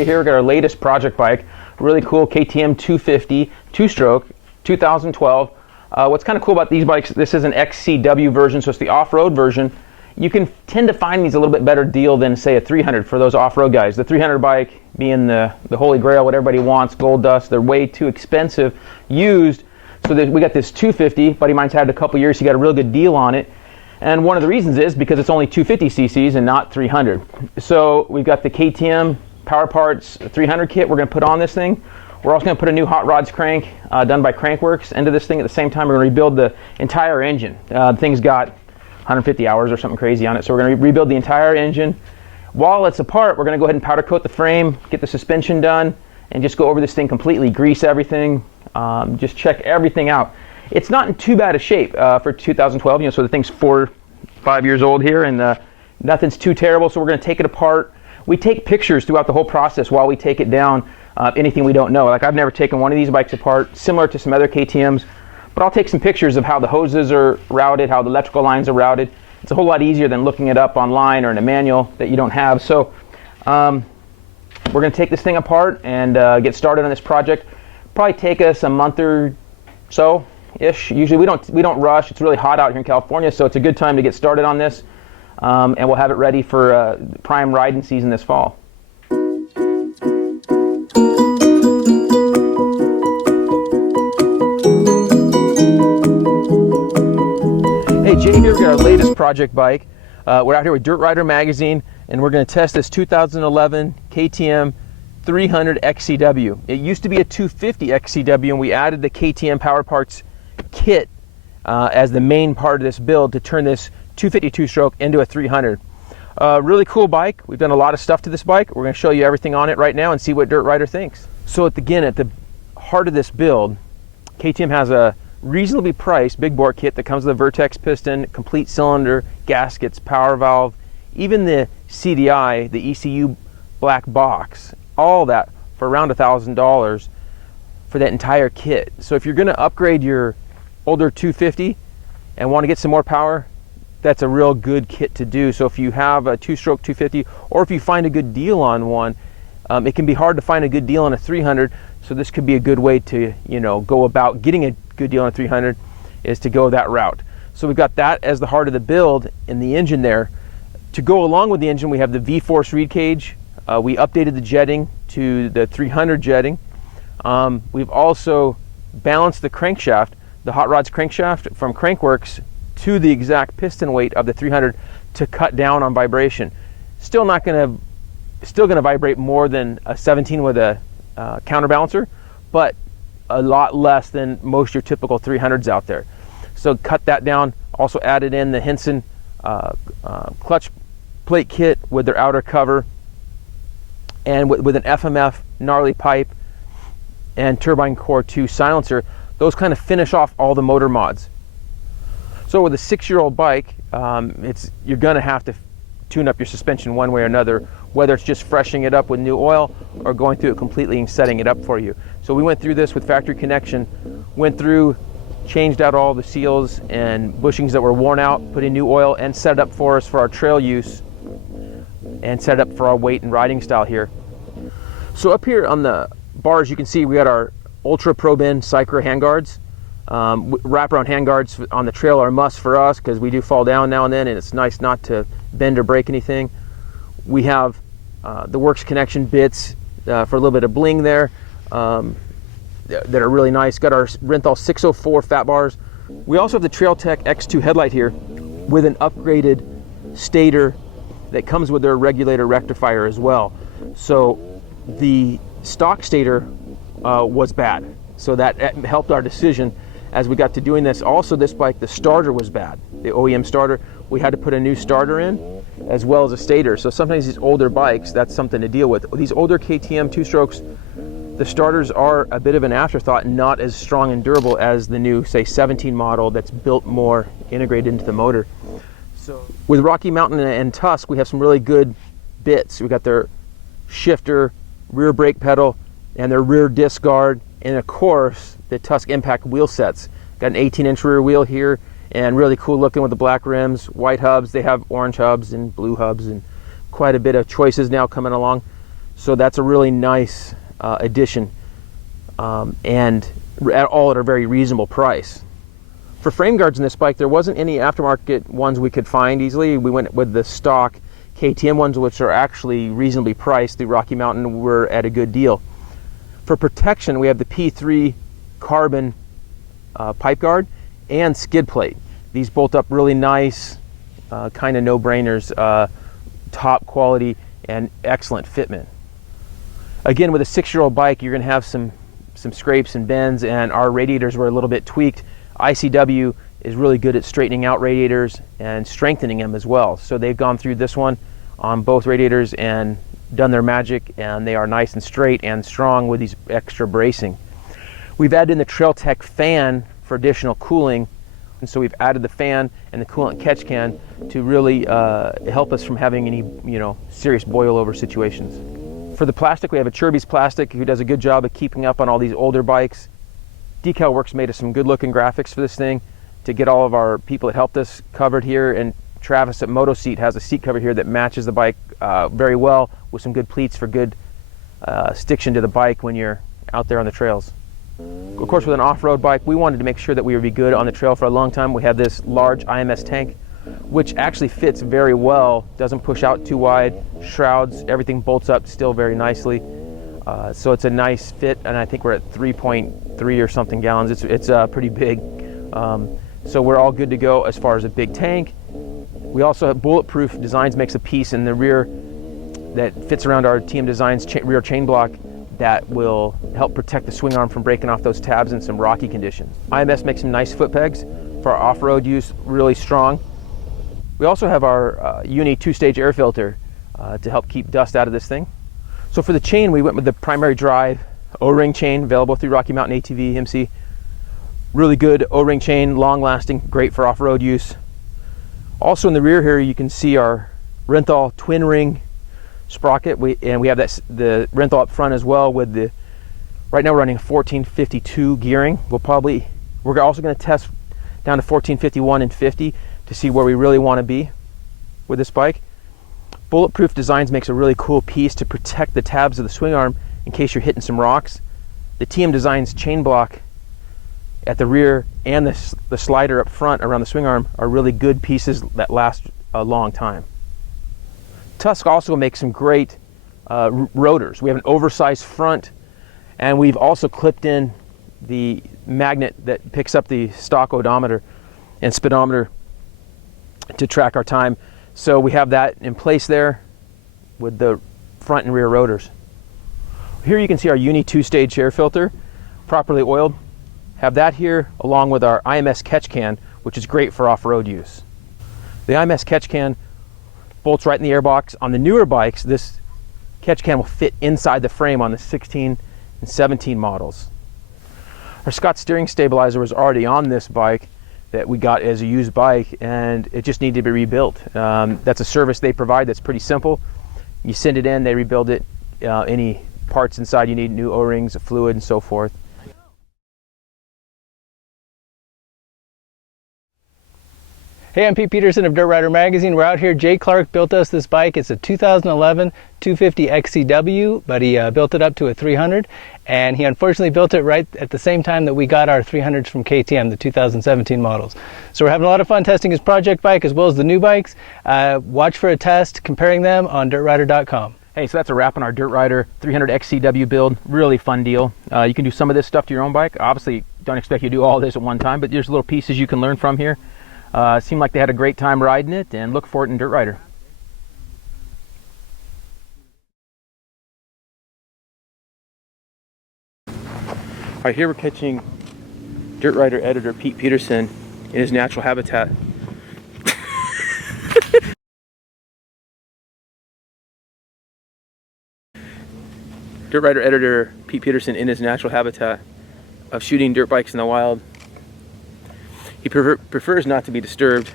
Jay here. We got our latest project bike, really cool KTM 250 two-stroke 2012. What's kind of cool about these bikes, this is an XC-W version, so it's the off-road version. You can tend to find these a little bit better deal than say a 300 for those off-road guys. The 300 bike being the holy grail, what everybody wants, gold dust, they're way too expensive used. So we got this 250, buddy mine's had it a couple years, he got a real good deal on it. And one of the reasons is because it's only 250 cc's and not 300. So we've got the KTM Power Parts 300 kit we're going to put on this thing. We're also going to put a new hot rods crank done by Crankworks into this thing. At the same time, we're going to rebuild the entire engine. The thing's got 150 hours or something crazy on it, so we're going to rebuild the entire engine. While it's apart, we're going to go ahead and powder coat the frame, get the suspension done, and just go over this thing completely, grease everything, just check everything out. It's not in too bad a shape for 2012, so the thing's 4-5 years old here, and nothing's too terrible, so we're going to take it apart. We take pictures throughout the whole process while we take it down, anything we don't know. Like, I've never taken one of these bikes apart, similar to some other KTMs, but I'll take some pictures of how the hoses are routed, how the electrical lines are routed. It's a whole lot easier than looking it up online or in a manual that you don't have. So we're going to take this thing apart and get started on this project. Probably take us a month or so ish. Usually we don't rush. It's really hot out here in California, so it's a good time to get started on this, and we'll have it ready for prime riding season this fall. Hey, Jay here. We got our latest project bike. We're out here with Dirt Rider magazine, and we're going to test this 2011 KTM 300XC-W. It used to be a 250 XC-W, and we added the KTM Power Parts kit as the main part of this build to turn this 250 two-stroke into a 300. Really cool bike. We've done a lot of stuff to this bike. We're going to show you everything on it right now and see what Dirt Rider thinks. So at the heart of this build, KTM has a reasonably priced big bore kit that comes with a Vertex piston, complete cylinder, gaskets, power valve, even the CDI, the ECU black box, all that for around $1,000 for that entire kit. So if you're going to upgrade your older 250 and want to get some more power, that's a real good kit to do. So if you have a two-stroke 250, or if you find a good deal on one, it can be hard to find a good deal on a 300. So this could be a good way to, go about getting a good deal on a 300, is to go that route. So we've got that as the heart of the build in the engine there. To go along with the engine, we have the V-Force reed cage. We updated the jetting to the 300 jetting. We've also balanced the crankshaft, the hot rods crankshaft from Crankworks, to the exact piston weight of the 300 to cut down on vibration. Still going to vibrate more than a 17 with a counterbalancer, but a lot less than most of your typical 300s out there. So cut that down. Also added in the Henson clutch plate kit with their outer cover, and with an FMF gnarly pipe and Turbine Core 2 silencer. Those kind of finish off all the motor mods. So with a 6-year-old bike, you're going to have to tune up your suspension one way or another, whether it's just freshening it up with new oil or going through it completely and setting it up for you. So we went through this with factory connection, went through, changed out all the seals and bushings that were worn out, put in new oil, and set it up for us for our trail use, and set it up for our weight and riding style here. So up here on the bars, you can see we got our Ultra Pro Bend Cycra handguards. Wraparound handguards on the trail are a must for us because we do fall down now and then, and it's nice not to bend or break anything. We have the Works Connection bits for a little bit of bling there that are really nice. Got our Renthal 604 fat bars. We also have the TrailTech X2 headlight here with an upgraded stator that comes with their regulator rectifier as well. So the stock stator was bad, so that helped our decision as we got to doing this. Also, this bike, the starter was bad, the OEM starter. We had to put a new starter in as well as a stator. So sometimes these older bikes, that's something to deal with. These older KTM two-strokes, the starters are a bit of an afterthought, not as strong and durable as the new, say, 17 model that's built more integrated into the motor. So with Rocky Mountain and Tusk, we have some really good bits. We got their shifter, rear brake pedal, and their rear disc guard, and of course the Tusk Impact wheel sets. Got an 18-inch rear wheel here, and really cool looking with the black rims, white hubs. They have orange hubs and blue hubs, and quite a bit of choices now coming along. So that's a really nice addition, and all at a very reasonable price. For frame guards in this bike, there wasn't any aftermarket ones we could find easily. We went with the stock KTM ones, which are actually reasonably priced through Rocky Mountain. We're at a good deal. For protection, we have the P3 carbon pipe guard and skid plate. These bolt up really nice, kind of no-brainers, top quality and excellent fitment. Again, with a 6-year-old bike, you're going to have some scrapes and bends, and our radiators were a little bit tweaked. ICW is really good at straightening out radiators and strengthening them as well. So they've gone through this one on both radiators and done their magic, and they are nice and straight and strong with these extra bracing. We've added in the Trail Tech fan for additional cooling, and so we've added the fan and the coolant catch can to really help us from having any serious boil over situations. For the plastic, we have a Chirby's Plastic who does a good job of keeping up on all these older bikes. Decal Works made us some good looking graphics for this thing to get all of our people that helped us covered here, and Travis at Moto Seat has a seat cover here that matches the bike very well with some good pleats for good stiction to the bike when you're out there on the trails. Of course, with an off-road bike, we wanted to make sure that we would be good on the trail for a long time. We have this large Ims Tank, which actually fits very well, doesn't push out too wide, shrouds, everything bolts up still very nicely. So it's a nice fit, and I think we're at 3.3 or something gallons. It's pretty big. So we're all good to go as far as a big tank. We also have Bulletproof Designs makes a piece in the rear that fits around our TM Designs rear chain block that will help protect the swing arm from breaking off those tabs in some rocky conditions. IMS makes some nice foot pegs for our off-road use, really strong. We also have our Uni 2-stage air filter to help keep dust out of this thing. So for the chain, we went with the primary drive O-ring chain available through Rocky Mountain ATV MC. Really good O-ring chain, long lasting, great for off-road use. Also in the rear here, you can see our Renthal twin ring sprocket, and we have the Renthal up front as well with the, right now we're running 1452 gearing. We're also going to test down to 1451 and 50 to see where we really want to be with this bike. Bulletproof Designs makes a really cool piece to protect the tabs of the swing arm in case you're hitting some rocks. The TM Designs chain block at the rear and the slider up front around the swing arm are really good pieces that last a long time. Tusk also makes some great rotors. We have an oversized front, and we've also clipped in the magnet that picks up the stock odometer and speedometer to track our time. So we have that in place there with the front and rear rotors. Here you can see our Uni 2-stage air filter, properly oiled. Have that here along with our IMS catch can, which is great for off-road use. The IMS catch can bolts right in the airbox. On the newer bikes, this catch can will fit inside the frame on the 16 and 17 models. Our Scott steering stabilizer was already on this bike that we got as a used bike, and it just needed to be rebuilt. That's a service they provide that's pretty simple. You send it in, they rebuild it. Any parts inside you need, new O-rings, fluid, and so forth. Hey, I'm Pete Peterson of Dirt Rider Magazine. We're out here. Jay Clark built us this bike. It's a 2011 250XC-W, but he built it up to a 300, and he unfortunately built it right at the same time that we got our 300s from KTM, the 2017 models. So we're having a lot of fun testing his project bike as well as the new bikes. Watch for a test comparing them on dirtrider.com. Hey, so that's a wrap on our Dirt Rider 300XC-W build. Really fun deal. You can do some of this stuff to your own bike. Obviously, don't expect you to do all this at one time, but there's little pieces you can learn from here. Seemed like they had a great time riding it, and look for it in Dirt Rider. All right, here we're catching Dirt Rider editor Pete Peterson in his natural habitat. Dirt Rider editor Pete Peterson in his natural habitat of shooting dirt bikes in the wild. He prefers not to be disturbed.